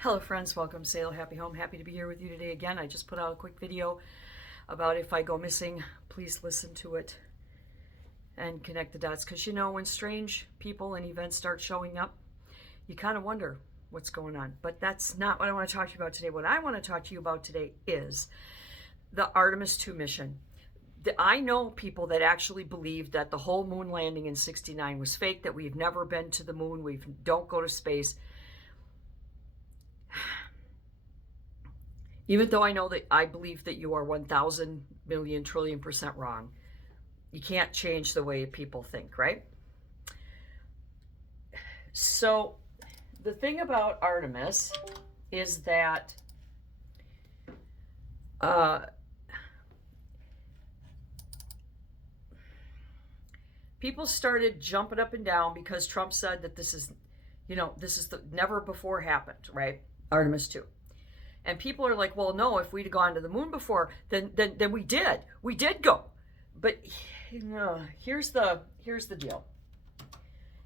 Hello friends, welcome to Sail Happy Home. Happy to be here with you today again. I just put out a quick video about if I go missing, please listen to it and connect the dots. Because when strange people and events start showing up, you kind of wonder what's going on. But that's not what I want to talk to you about today. What I want to talk to you about today is the Artemis 2 mission. I know people that actually believe that the whole moon landing in '69 was fake, that we've never been to the moon, we don't go to space. Even though I believe that you are 1,000 million trillion % wrong, you can't change the way people think, right? So the thing about Artemis is that people started jumping up and down because Trump said that this is the never before happened, right? Artemis 2. And people are like, well, no, if we'd gone to the moon before, then we did go. But here's the deal.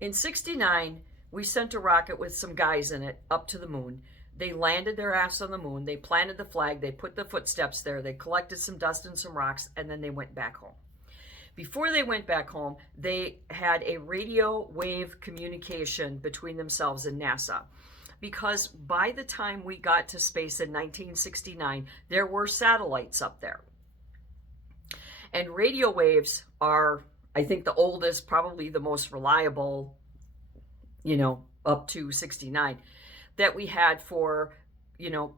In '69, we sent a rocket with some guys in it up to the moon. They landed their ass on the moon. They planted the flag. They put the footsteps there. They collected some dust and some rocks, and then they went back home. Before they went back home, they had a radio wave communication between themselves and NASA. Because by the time we got to space in 1969, there were satellites up there. And radio waves are, I think, the oldest, probably the most reliable, up to '69, that we had for,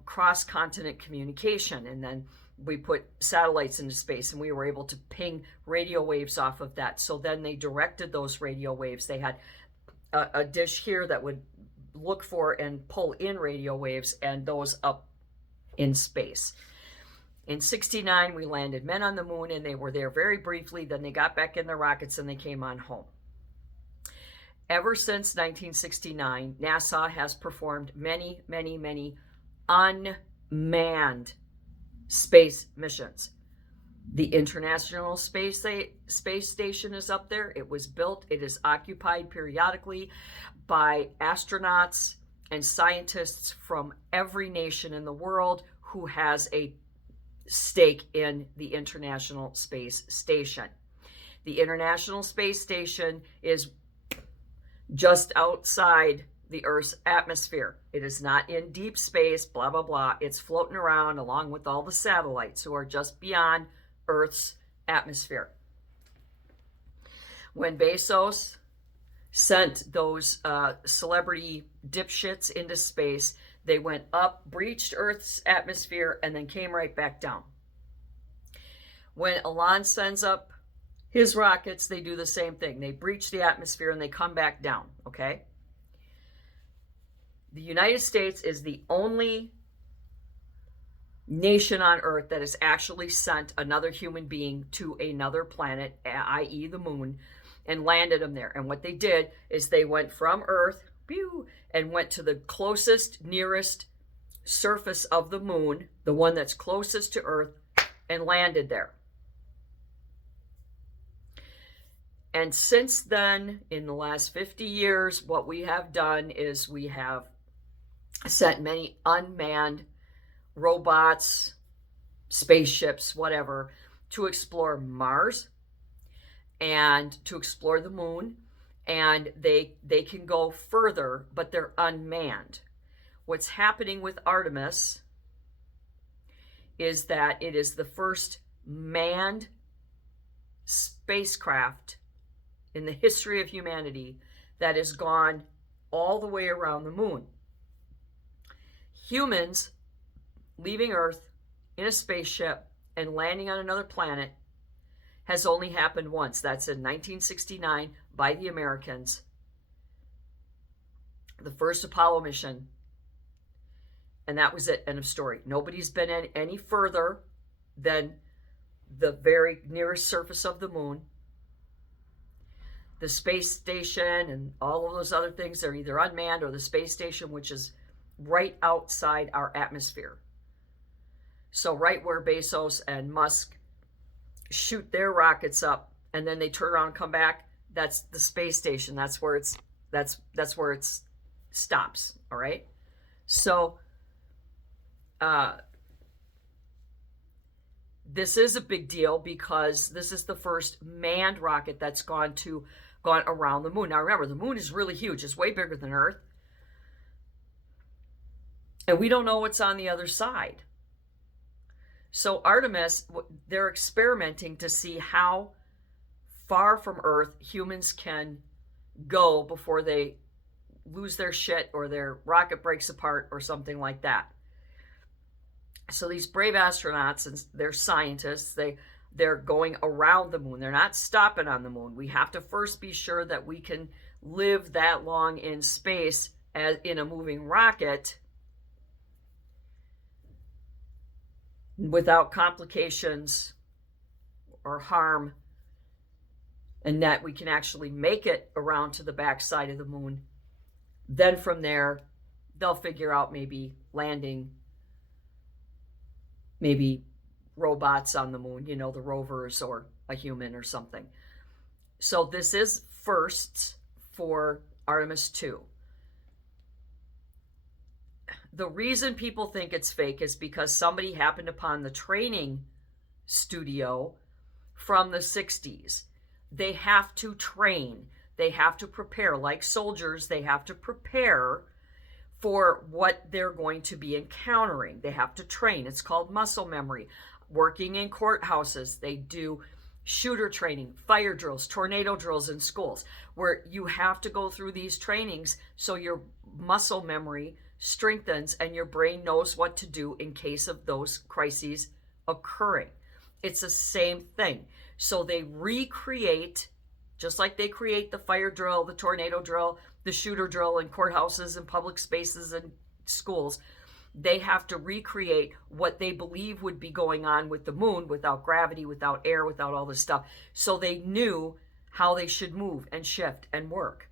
cross-continent communication. And then we put satellites into space and we were able to ping radio waves off of that. So then they directed those radio waves. They had a dish here that would look for and pull in radio waves and those up in space. In '69, we landed men on the moon and they were there very briefly. Then they got back in their rockets and they came on home. Ever since 1969, NASA has performed many, many, many unmanned space missions. The International Space Station is up there. It was built. It is occupied periodically by astronauts and scientists from every nation in the world who has a stake in the International Space Station. The International Space Station is just outside the Earth's atmosphere. It is not in deep space, blah, blah, blah. It's floating around along with all the satellites who are just beyond Earth's atmosphere. When Bezos sent those celebrity dipshits into space, they went up, breached Earth's atmosphere, and then came right back down. When Elon sends up his rockets, they do the same thing. They breach the atmosphere and they come back down, okay? The United States is the only nation on Earth that has actually sent another human being to another planet, i.e. the moon, and landed them there. And what they did is they went from Earth and went to the closest, nearest surface of the moon, the one that's closest to Earth, and landed there. And since then, in the last 50 years, what we have done is we have sent many unmanned robots, spaceships, whatever, to explore Mars and to explore the moon. And they can go further, but they're unmanned. What's happening with Artemis is that it is the first manned spacecraft in the history of humanity that has gone all the way around the moon. Humans leaving Earth in a spaceship and landing on another planet has only happened once. That's in 1969 by the Americans. The first Apollo mission. And that was it. End of story. Nobody's been any further than the very nearest surface of the moon. The space station and all of those other things, they're either unmanned, or the space station, which is right outside our atmosphere. So right where Bezos and Musk shoot their rockets up and then they turn around and come back, that's the space station. That's where it stops, all right? So this is a big deal because this is the first manned rocket that's gone around the moon. Now remember, the moon is really huge. It's way bigger than Earth. And we don't know what's on the other side. So Artemis, they're experimenting to see how far from Earth humans can go before they lose their shit or their rocket breaks apart or something like that. So these brave astronauts, and they're scientists, they're going around the moon. They're not stopping on the moon. We have to first be sure that we can live that long in space as in a moving rocket without complications or harm, and that we can actually make it around to the backside of the moon. Then from there, they'll figure out maybe landing, maybe robots on the moon, the rovers, or a human or something. So this is firsts for Artemis 2. The reason people think it's fake is because somebody happened upon the training studio from the 60s. They have to train. They have to prepare. Like soldiers, they have to prepare for what they're going to be encountering. They have to train. It's called muscle memory. Working in courthouses, they do shooter training, fire drills, tornado drills in schools, where you have to go through these trainings so your muscle memory strengthens and your brain knows what to do in case of those crises occurring. It's the same thing. So they recreate, just like they create the fire drill, the tornado drill, the shooter drill in courthouses and public spaces and schools. They have to recreate what they believe would be going on with the moon without gravity, without air, without all this stuff. So they knew how they should move and shift and work,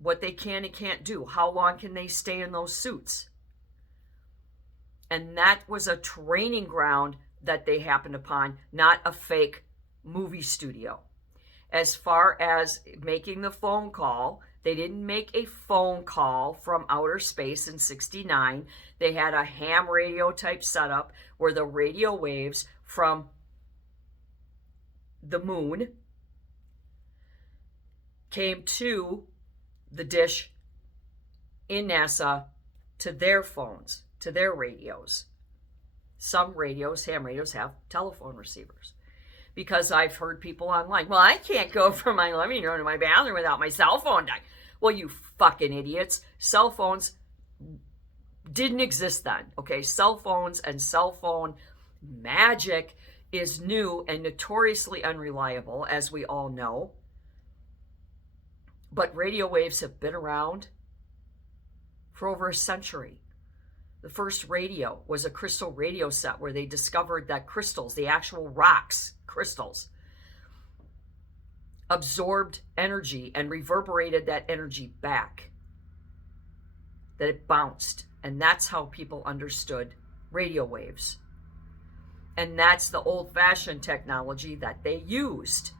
what they can and can't do, how long can they stay in those suits. And that was a training ground that they happened upon, not a fake movie studio. As far as making the phone call, they didn't make a phone call from outer space in 69. They had a ham radio type setup where the radio waves from the moon came to the dish in NASA to their phones, to their radios. Some radios, ham radios, have telephone receivers. Because I've heard people online, well, I can't go from my living room to my bathroom without my cell phone dying. Well, you fucking idiots. Cell phones didn't exist then, okay? Cell phones and cell phone magic is new and notoriously unreliable, as we all know. But radio waves have been around for over a century. The first radio was a crystal radio set where they discovered that crystals, the actual rocks, crystals, absorbed energy and reverberated that energy back, that it bounced. And that's how people understood radio waves. And that's the old-fashioned technology that they used.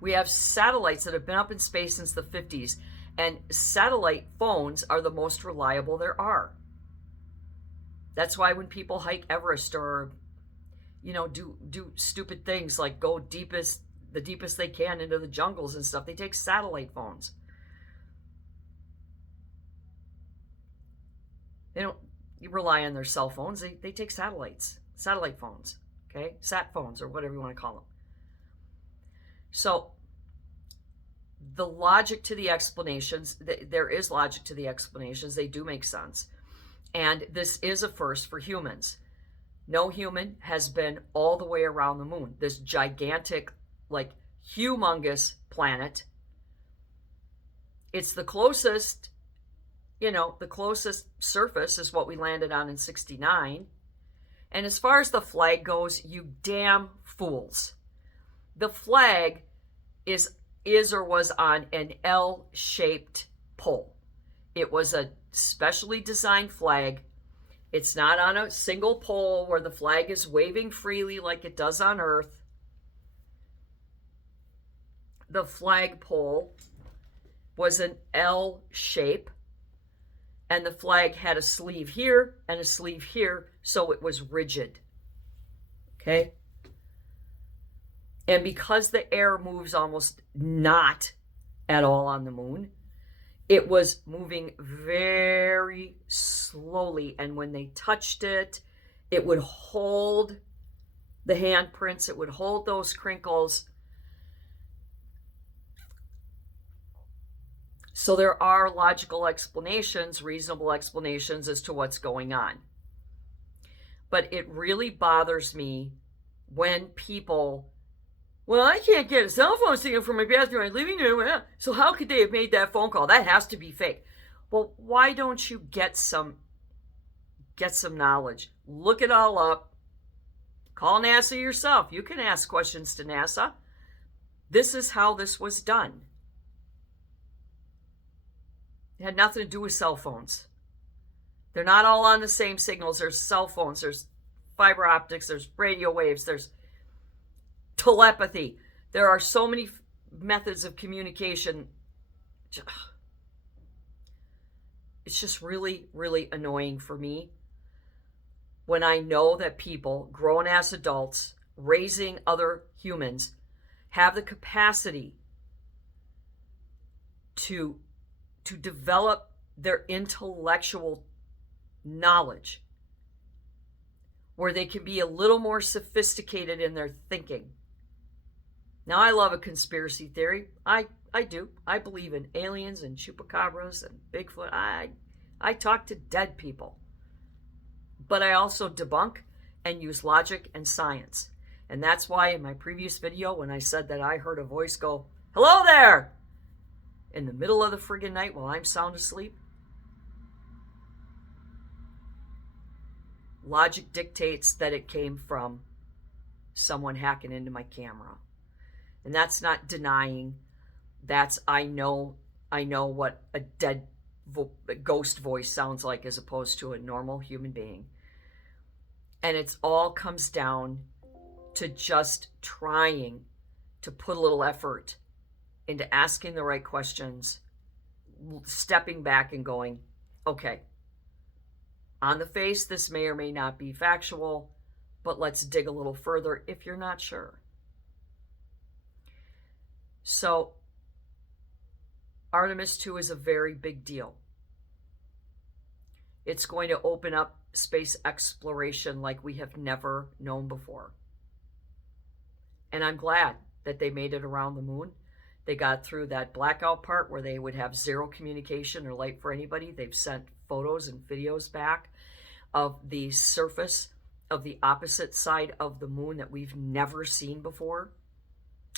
We have satellites that have been up in space since the 50s, and satellite phones are the most reliable there are. That's why when people hike Everest or, do stupid things like go the deepest they can into the jungles and stuff, they take satellite phones. They don't rely on their cell phones. They take satellite phones, okay? Sat phones or whatever you want to call them. So the logic to the explanations, there is logic to the explanations. They do make sense. And this is a first for humans. No human has been all the way around the moon. This gigantic, humongous planet. It's the closest, the closest surface is what we landed on in 69. And as far as the flag goes, you damn fools. The flag is or was on an L-shaped pole. It was a specially designed flag. It's not on a single pole where the flag is waving freely like it does on Earth. The flag pole was an L shape, and the flag had a sleeve here and a sleeve here, so it was rigid. Okay? And because the air moves almost not at all on the moon, it was moving very slowly. And when they touched it, it would hold the handprints, it would hold those crinkles. So there are logical explanations, reasonable explanations as to what's going on. But it really bothers me when people, well, I can't get a cell phone signal from my bathroom in my living room. So how could they have made that phone call? That has to be fake. Well, why don't you get some knowledge? Look it all up. Call NASA yourself. You can ask questions to NASA. This is how this was done. It had nothing to do with cell phones. They're not all on the same signals. There's cell phones, there's fiber optics, there's radio waves, there's telepathy. There are so many methods of communication. It's just really, really annoying for me when I know that people, grown as adults, raising other humans, have the capacity to develop their intellectual knowledge, where they can be a little more sophisticated in their thinking. Now, I love a conspiracy theory. I do. I believe in aliens and chupacabras and Bigfoot. I talk to dead people. But I also debunk and use logic and science. And that's why in my previous video, when I said that I heard a voice go, "Hello there," in the middle of the friggin' night while I'm sound asleep, logic dictates that it came from someone hacking into my camera. And that's not denying. That's, I know what a dead ghost voice sounds like as opposed to a normal human being. And it all comes down to just trying to put a little effort into asking the right questions, stepping back and going, okay, on the face, this may or may not be factual, but let's dig a little further if you're not sure. So, Artemis 2 is a very big deal. It's going to open up space exploration like we have never known before. And I'm glad that they made it around the moon. They got through that blackout part where they would have zero communication or light for anybody. They've sent photos and videos back of the surface of the opposite side of the moon that we've never seen before.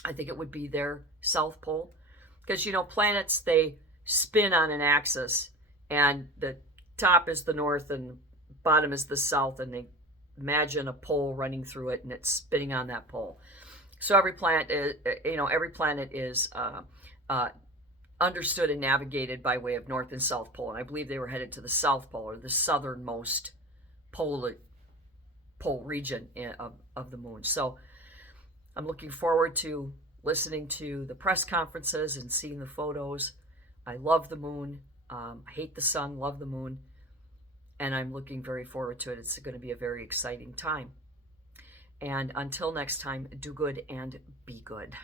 I think it would be their south pole. Because, you know, planets, they spin on an axis, and the top is the north and bottom is the south, and they imagine a pole running through it and it's spinning on that pole. So every planet is understood and navigated by way of North and South Pole. And I believe they were headed to the South Pole, or the southernmost pole region of the moon. So I'm looking forward to listening to the press conferences and seeing the photos. I love the moon. I hate the sun, love the moon. And I'm looking very forward to it. It's going to be a very exciting time. And until next time, do good and be good.